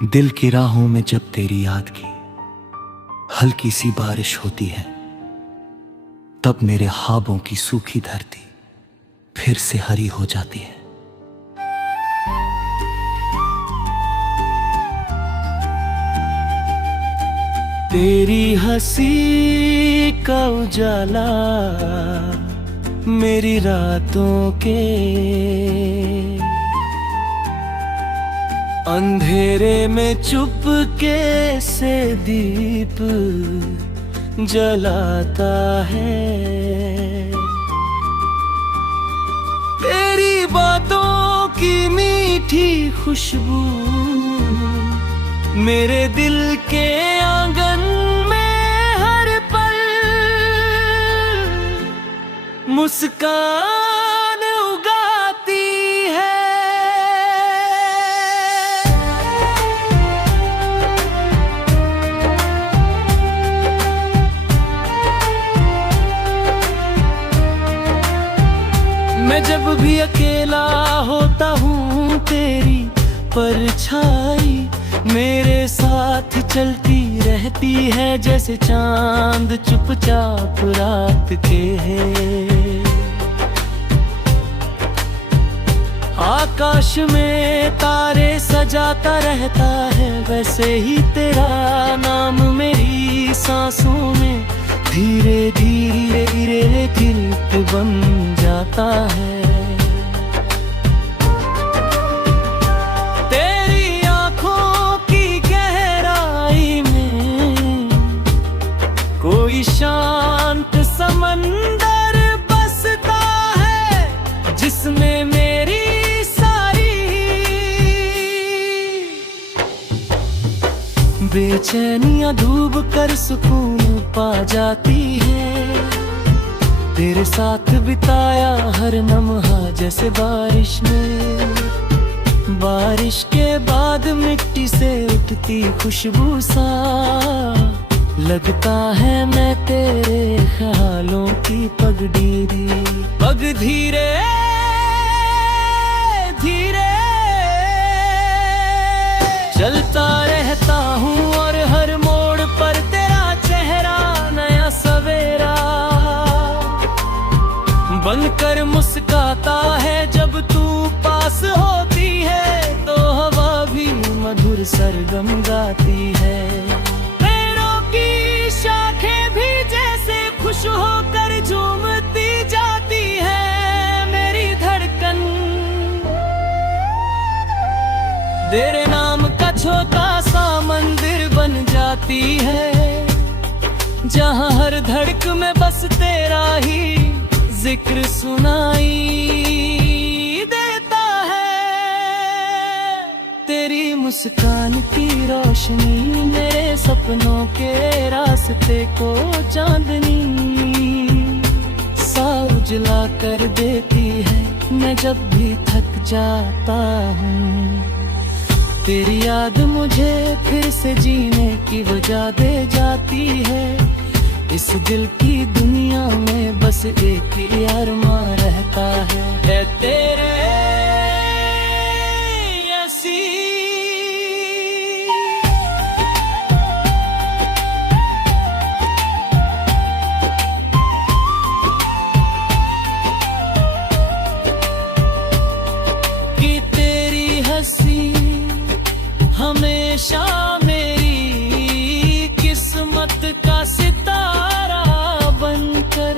दिल की राहों में जब तेरी याद की हल्की सी बारिश होती है, तब मेरे ख्वाबों की सूखी धरती फिर से हरी हो जाती है। तेरी हंसी का उजाला मेरी रातों के अंधेरे में चुपके से दीप जलाता है। तेरी बातों की मीठी खुशबू मेरे दिल के आंगन में हर पल मुस्कान उगाती है। मैं जब भी अकेला होता हूँ, तेरी परछाई मेरे साथ चलती रहती है, जैसे चांद चुपचाप रात के है। आकाश में तारे सजाता रहता है, वैसे ही तेरा नाम मेरी सांसों में धीरे धीरे धीरे गिरत बन जाता है। तेरी आंखों की गहराई में कोई शांत समंदर बसता है, जिसमें मेरी सारी बेचैनियां डूब कर सुकून पा जाती है। तेरे साथ बिताया हर लम्हा जैसे बारिश में, बारिश के बाद मिट्टी से उठती खुशबू सा लगता है। मैं तेरे ख्यालों की पगडीरी पग धीरे धीरे चलता रहता हूँ, और हर मोड़ पर तेरा चेहरा नया सवेरा बनकर मुस्काता है। जब तू पास होती है तो हवा भी मधुर सरगम गाती है। पेड़ों की शाखें भी जैसे खुश होकर झूमती जाती है। मेरी धड़कन तेरे नाम का छोटा सा मंदिर बन जाती है, जहाँ हर धड़क में बस तेरा ही जिक्र सुनाई देता है। तेरी मुस्कान की रोशनी मेरे सपनों के रास्ते को चांदनी सा उजला कर देती है। मैं जब भी थक जाता हूँ, तेरी याद मुझे फिर से जीने की वजह दे जाती है। इस दिल की दुनिया में बस एक ही अरमां रहता है तेरे ऐसी। कि तेरी हंसी हमेशा मेरी किस्मत का सितारा बनकर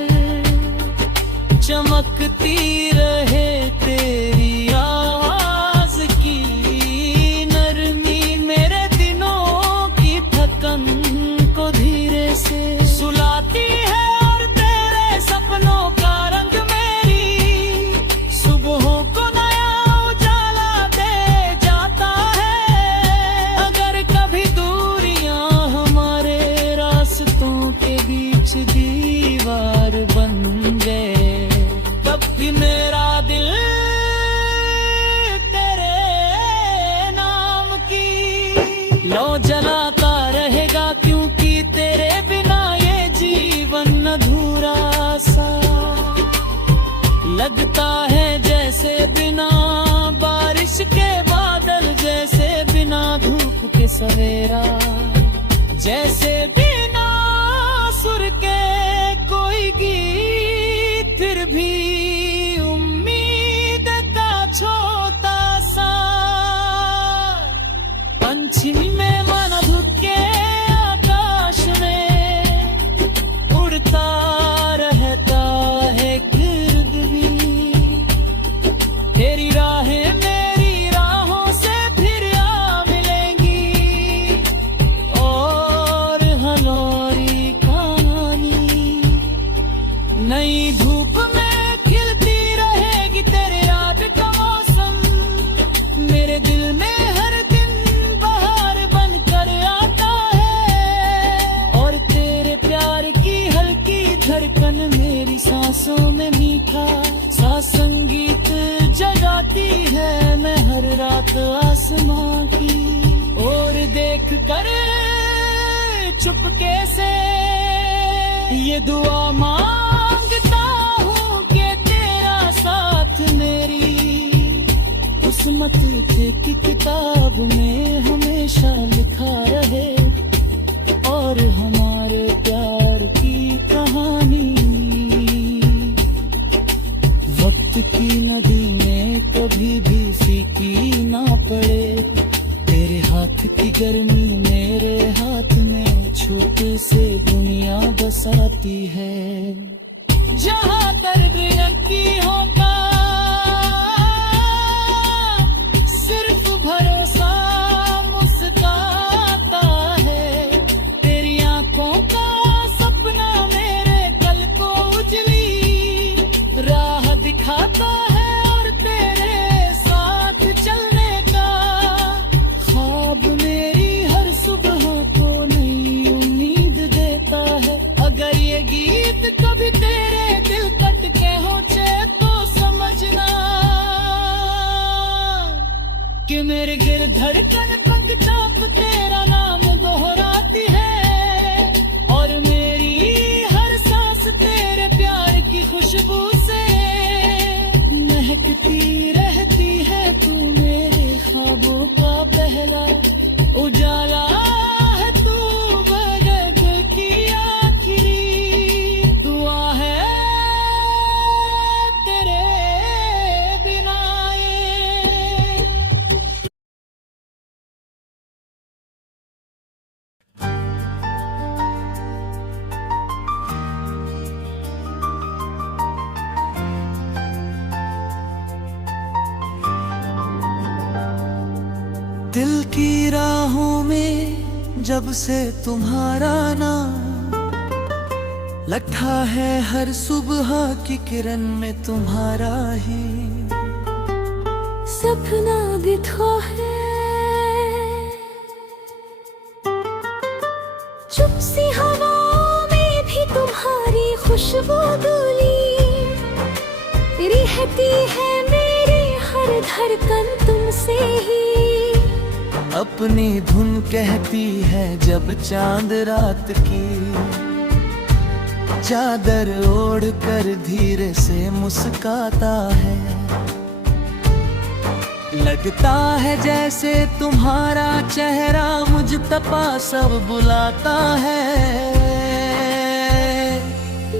चमकती रहे। तेरी आवाज की नरमी मेरे दिनों की थकन को धीरे से सुलाती है, और तेरे सपनों का रंग मेरी सुबहों को नया उजाला दे जाता है। अगर कभी दूरियां हमारे रास्तों के बीच दीवार बन गए, तब भी मेरा दिल तेरे नाम की लौ जलाता रहेगा, क्योंकि तेरे बिना ये जीवन अधूरा सा लगता है। जैसे बिना बारिश के बादल, जैसे बिना धूप के सवेरा, जैसे बिना सुर के कोई गीत, फिर भी उम्मीद का छोटा सा पंछी में मन भुके आकाश में उड़ता रहता है गिर्द भी। तेरी राहें मेरी राहों से फिर आ मिलेंगी, और हलोरी कहानी नई धूप में खिलती रहेगी। तेरे याद का मौसम मेरे दिल में हर दिन बहार बनकर आता है, और तेरे प्यार की हल्की धड़कन मेरी सांसों में मीठा सा संगीत जगाती है। मैं हर रात आसमां की ओर देख कर चुपके से ये दुआ मांगता हूँ कि तेरा साथ मेरी किस्मत की किताब में हमेशा लिखा रहे, और हमारे प्यार की कहानी वक्त की नदी में कभी भी फीकी ना पड़े। तेरे हाथ की गर्मी मेरे हाथ में छोटे से दुनिया बसाती है, जहाँ दर्द यकीनों का सिर्फ भरोसा मुस्कुराता है। तेरी आंखों का सपना मेरे कल को उजली राह दिखाता है, और तेरे साथ चलने का ख्वाब मेरी हर सुबह को नई उम्मीद देता है। अगर ये गीत कभी तेरे दिल कटके होचे तो समझना कि मेरे गिर धड़कन पंख चाप तेरा नाम दोहराती है, और मेरी हर सांस तेरे प्यार की खुशबू से महकती रहती है। तू मेरे ख्वाबों का पहला उजाला है, तू बरग की आखिरी दुआ है तेरे बिना ये। दिल की राहों में जब से तुम्हारा नाम लखा है, हर सुबह की किरण में तुम्हारा ही सपना बिखरा है। चुप सी हवाओं में भी तुम्हारी खुशबू डोली रहती है, मेरी हर धड़कन तुमसे ही अपनी धुन कहती है। जब चांद रात की चादर ओढ़ कर धीरे से मुस्काता है, लगता है जैसे तुम्हारा चेहरा मुझ तपा सब बुलाता है।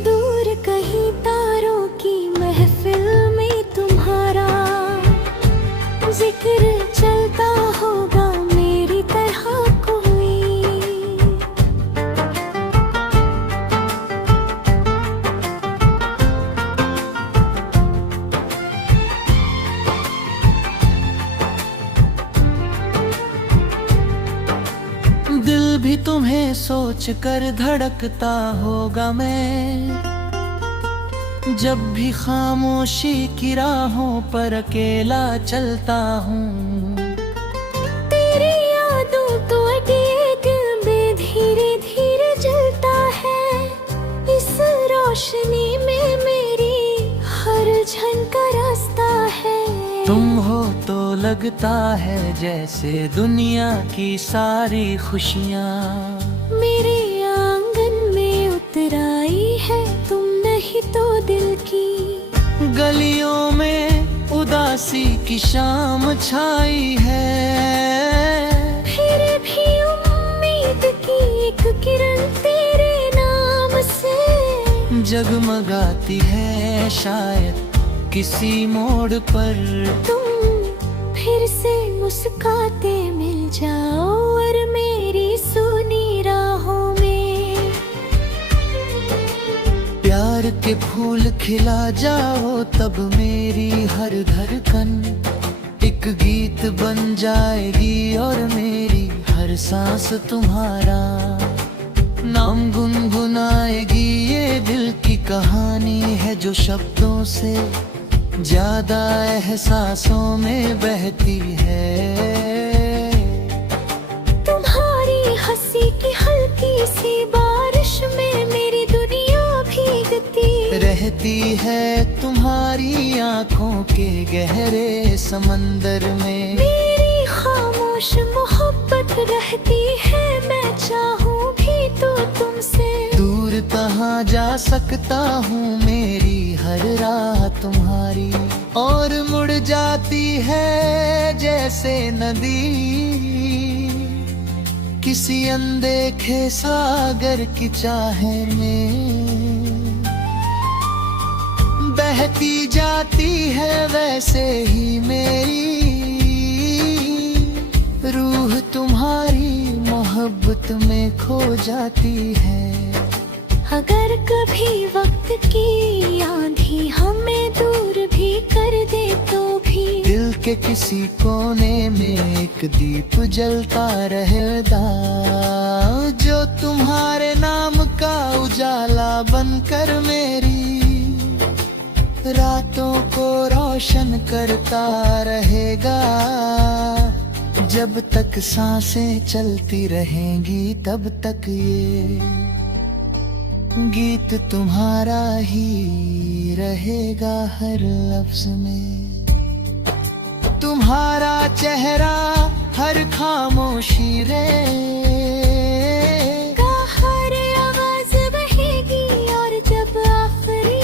दूर कहीं तारों की महफिल में तुम्हारा जिक्र चलता होगा मेरी तरह कोई। दिल भी तुम्हें सोच कर धड़कता होगा मैं, जब भी खामोशी की राहों पर अकेला चलता हूँ। तेरी यादों तो दिल में धीरे धीरे जलता है, इस रोशनी में मेरी हर झनका रास्ता है। तुम हो तो लगता है जैसे दुनिया की सारी खुशियाँ मेरे आंगन में उतर आई है, तुम नहीं तो दिल की गलियों में उदासी की शाम छाई है। फिर भी जगमगाती है शायद किसी मोड़ पर। तुम फिर से मुस्कुराते मिल जाओ और मेरी सुनी राहों में प्यार के फूल खिला जाओ, तब मेरी हर धड़कन एक गीत बन जाएगी और मेरी हर सांस तुम्हारा नाम गुनगुनाएगी। ये दिल की कहानी है जो शब्दों से ज्यादा एहसासों में बहती है। तुम्हारी हंसी की हल्की सी बारिश में मेरी दुनिया भीगती रहती है, तुम्हारी आंखों के गहरे समंदर में मेरी खामोश मोहब्बत रहती है। मैं चाहूँ भी तो तुमसे दूर कहाँ जा सकता हूँ, मेरी हर राह तुम्हारी और मुड़ जाती है जैसे नदी किसी अनदेखे सागर की चाहे में बहती जाती है। वैसे ही मेरी रूह तुम्हारी मोहब्बत में खो जाती है। अगर कभी वक्त की आंधी हमें दूर भी कर दे तो भी दिल के किसी कोने में एक दीप जलता रहेगा, जो तुम्हारे नाम का उजाला बनकर मेरी रातों को रोशन करता रहेगा। जब तक सांसें चलती रहेंगी तब तक ये गीत तुम्हारा ही रहेगा हर लफ्ज में। तुम्हारा चेहरा हर खामोशी रे का हर आवाज बहेगी और जब आखिरी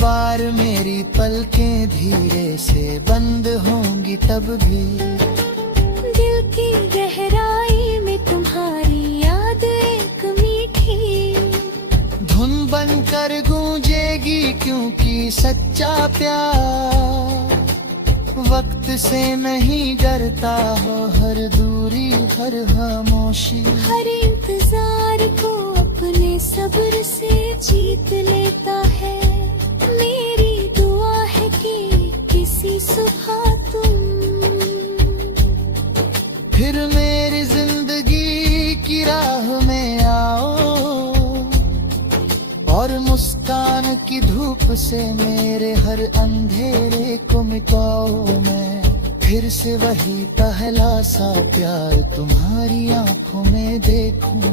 बार मेरी पलकें धीरे से बंद होंगी तब भी दिल की गहराई में तुम्हारी याद एक मीठी धुन बनकर गूंजेगी, क्योंकि सच्चा प्यार वक्त से नहीं डरता हो। हर दूरी हर खामोशी हर इंतजार को अपने सब्र से जीत लेता है। मेरी दुआ है कि किसी सुबह तुम फिर मेरी जिंदगी की राह में आओ और मुस्कान की धूप से मेरे हर अंधेरे को मिटाओ। मैं फिर से वही पहला सा प्यार तुम्हारी आंखों में देखूं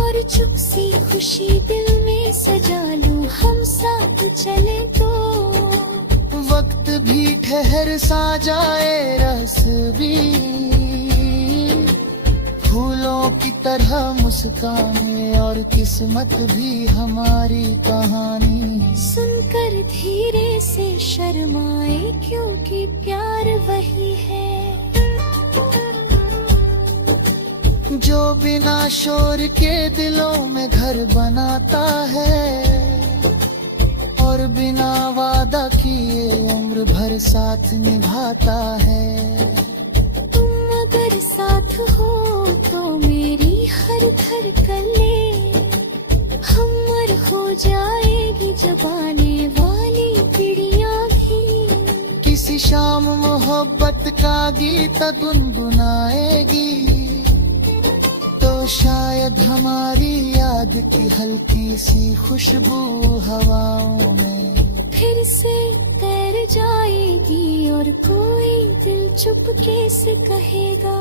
और चुप सी खुशी दिल में सजा लूं। हम साथ चले तो वक्त भी ठहर सा जाए, रस भी फूलों की तरह मुस्काने और किस्मत भी हमारी कहानी सुनकर धीरे से शर्माए, क्योंकि प्यार वही है जो बिना शोर के दिलों में घर बनाता है और बिना वादा किए उम्र भर साथ निभाता है। तुम अगर साथ हो तो मेरी हर धड़कने हमर हो जाएगी, जब आने वाली पीढ़ियां भी किसी शाम मोहब्बत का गीत गुनगुनाएगी, तो शायद हमारी याद की हल्की सी खुशबू हवाओं में फिर से तैर जाएगी और कोई दिल चुपके से कहेगा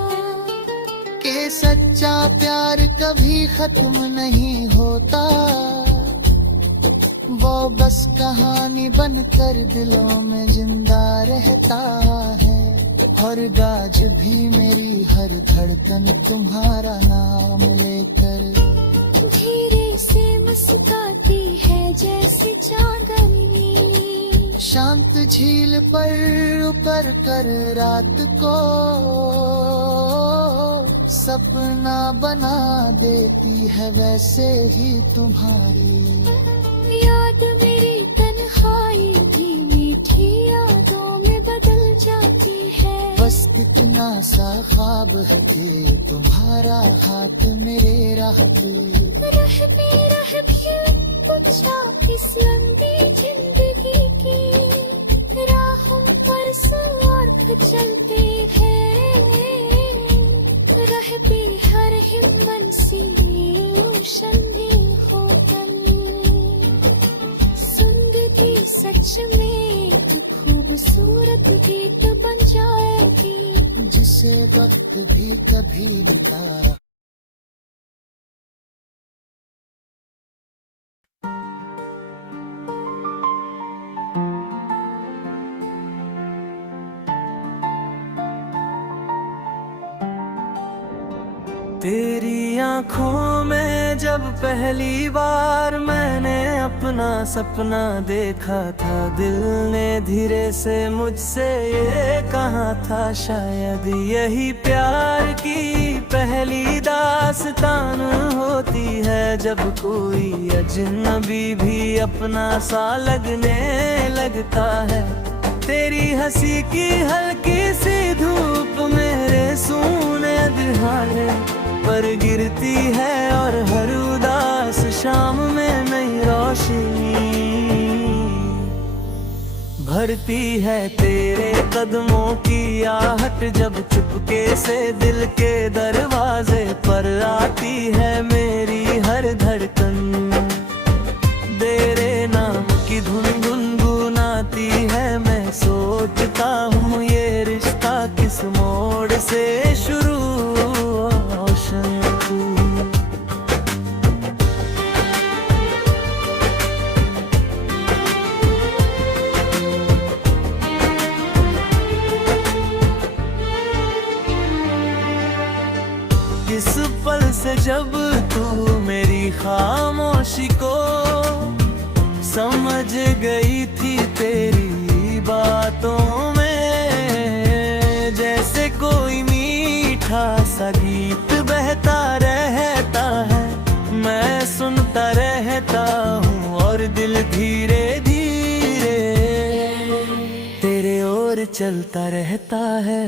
कि सच्चा प्यार कभी खत्म नहीं होता। वो बस कहानी बनकर दिलों में जिंदा रहता है और गाज भी मेरी हर धड़कन तुम्हारा नाम लेकर धीरे से मुस्कुराती है जैसे चांदनी शांत झील पर उतर कर रात को सपना बना देती है वैसे ही तुम्हारी याद मेरी तन्हाई भी मीठी यादों में बदल जाती है। बस कितना सा ख्वाब है कि तुम्हारा हाथ मेरे राह पे रह भी पूछा इस लंबी जिंदगी की राहों पर स्वार्थ चलते हैं। रह भी हर हिम्मत सी रोशनी हो कल जिंदगी सच में एक खूबसूरत गीत बन जाएगी जिसे वक्त भी कभी न तारा। तेरी आँखों में जब पहली बार मैंने अपना सपना देखा था, दिल ने धीरे से मुझसे ये कहा था, शायद यही प्यार की पहली दास्तान होती है, जब कोई अजनबी भी अपना सा लगने लगता है। तेरी हंसी की हल्की सी धूप मेरे सूने दिहाड़े पर गिरती है और हर उदास शाम में नई रोशनी भरती है। तेरे कदमों की आहट जब चुपके से दिल के दरवाजे पर आती है, मेरी हर धड़कन तेरे नाम की धुन गुनगुनाती है। मैं सोचता हूँ ये रिश्ता किस मोड़ से शुरू इस पल से जब तू मेरी खामोशी को समझ गई थी, तेरी बातों में जैसे कोई मीठा सा गीत बहता रहता है, मैं सुनता रहता हूँ और दिल धीरे धीरे तेरे ओर चलता रहता है।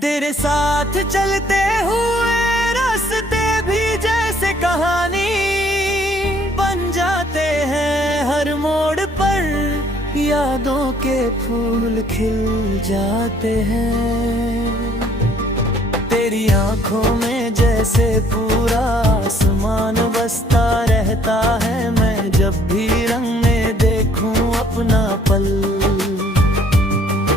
तेरे साथ चलते हुए रास्ते भी जैसे कहानी बन जाते हैं, हर मोड़ पर यादों के फूल खिल जाते हैं। तेरी आंखों में जैसे पूरा आसमान बसता रहता है, मैं जब भी रंग में देखूं अपना पल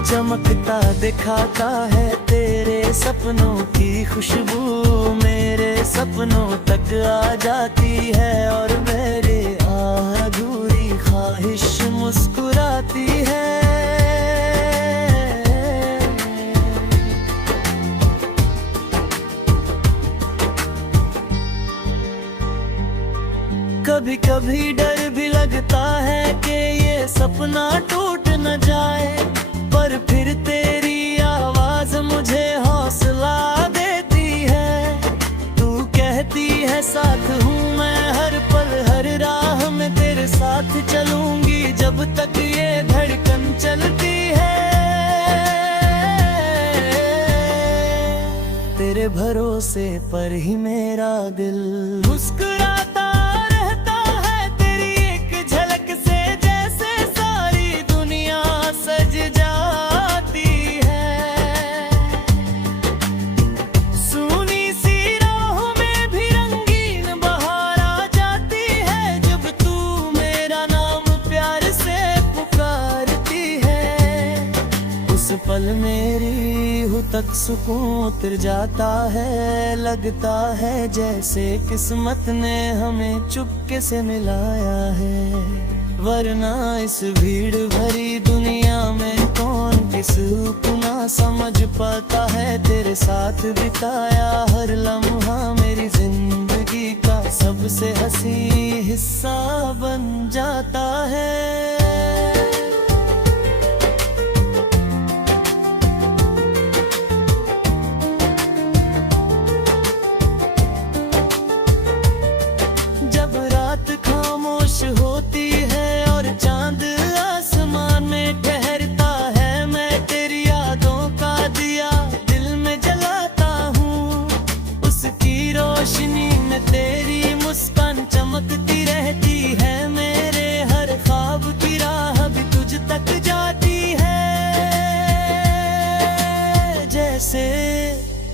चमकता दिखाता है। तेरे सपनों की खुशबू मेरे सपनों तक आ जाती है और मेरे अधूरी ख्वाहिश मुस्कुराती है। कभी कभी डर भी लगता है कि ये सपना टूट न जाए, पर फिर तेरी आवाज मुझे हौसला देती है। तू कहती है साथ हूँ मैं हर पल, हर राह में तेरे साथ चलूंगी जब तक ये धड़कन चलती है। तेरे भरोसे पर ही मेरा दिल मुस्कुराता रहता है, तेरी एक झलक से जैसे सारी दुनिया सज जाती है। सुनी सी राहों में भी रंगीन बहार आ जाती है, जब तू मेरा नाम प्यार से पुकारती है। उस पल मेरी रूह तक सुकून उतर जाता है, लगता है जैसे किस्मत ने हमें चुपके से मिलाया है। वरना इस भीड़ भरी दुनिया में कौन किस को ना समझ पाता है। तेरे साथ बिताया हर लम्हा मेरी जिंदगी का सबसे हंसी हिस्सा बन जाता है। से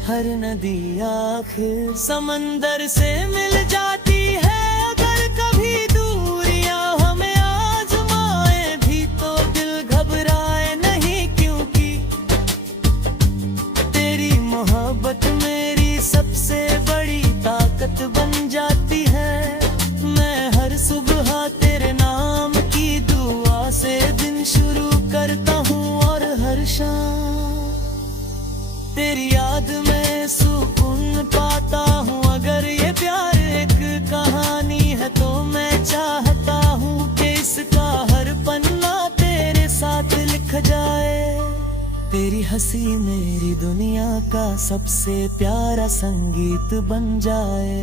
हर नदी आखिर समंदर से मिल जाती है। अगर कभी दूरियां हमें आजमाए भी तो दिल घबराए नहीं, क्योंकि तेरी मोहब्बत मेरी सबसे बड़ी ताकत बन जाती है। मैं हर सुबह तेरे नाम की दुआ से दिन शुरू करता हूँ और हर शाम तेरी याद में सुकून पाता हूँ। अगर ये प्यार एक कहानी है तो मैं चाहता हूँ कि इसका हर पन्ना तेरे साथ लिख जाए। तेरी हंसी मेरी दुनिया का सबसे प्यारा संगीत बन जाए,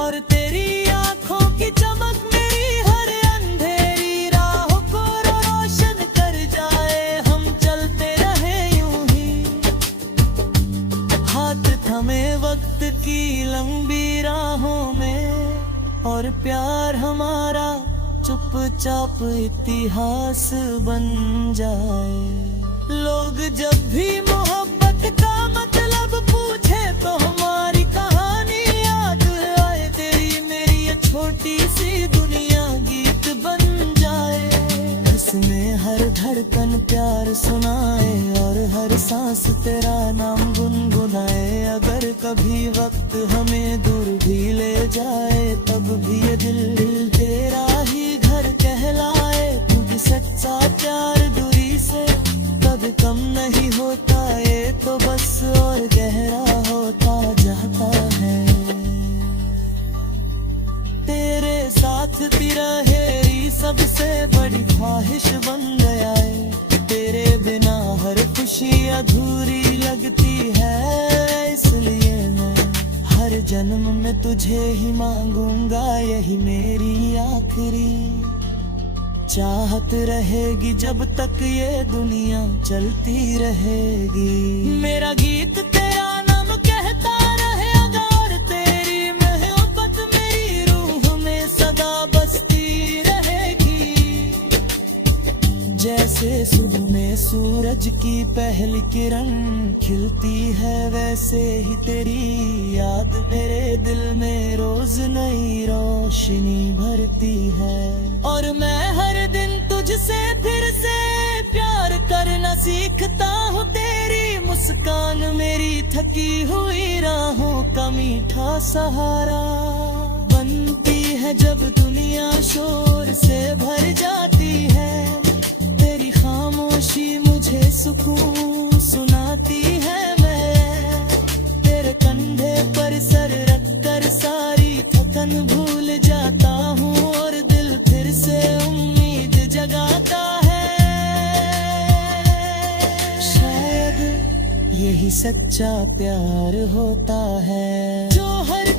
और तेरी आंखों की चमक मेरी हर अंधेरी राहों को रोशन कर जाए। हम चलते रहे यूं ही हाथ थमे वक्त की लंबी राहों में, और प्यार हमारा चुपचाप इतिहास बन जाए। लोग जब भी मोहब्बत का मतलब पूछे तो हमारी कहानी याद आए। तेरी मेरी ये छोटी सी दुनिया गीत बन जाए, इसमें हर धड़कन प्यार सुनाए और हर सांस तेरा नाम गुनगुनाए। अगर कभी वक्त हमें दूर भी ले जाए तब भी ये दिल तेरा ही घर कहलाए, क्योंकि सच्चा प्यार दूरी से कभी कम नहीं होता, ये तो बस और गहरा होता जाता है। तेरे साथ तिरहेरी सबसे बड़ी ख्वाहिश बन गया है। तेरे बिना हर खुशी अधूरी लगती है, इसलिए मैं हर जन्म में तुझे ही मांगूंगा। यही मेरी आखिरी चाहत रहेगी, जब तक ये दुनिया चलती रहेगी। मेरा गीत तेरा नाम कहता रहेगा, और तेरी मोहब्बत मेरी रूह में सदा बसती रहेगी। जैसे सुबह में सूरज की पहली किरण खिलती है, वैसे ही तेरी याद मेरे दिल में रोज नई रोशनी भरती है। और मैं हर दिन तुझसे फिर से प्यार करना सीखता हूँ। तेरी मुस्कान मेरी थकी हुई राहों का मीठा सहारा बनती है। जब दुनिया शोर से भर जाती है, तेरी खामोशी मुझे सुकून सुनाती है। मैं तेरे कंधे पर सर रखकर सारी थकन भूल जाता हूँ, और दिल फिर से उम्मीद जगाता है। शायद यही सच्चा प्यार होता है, जो हर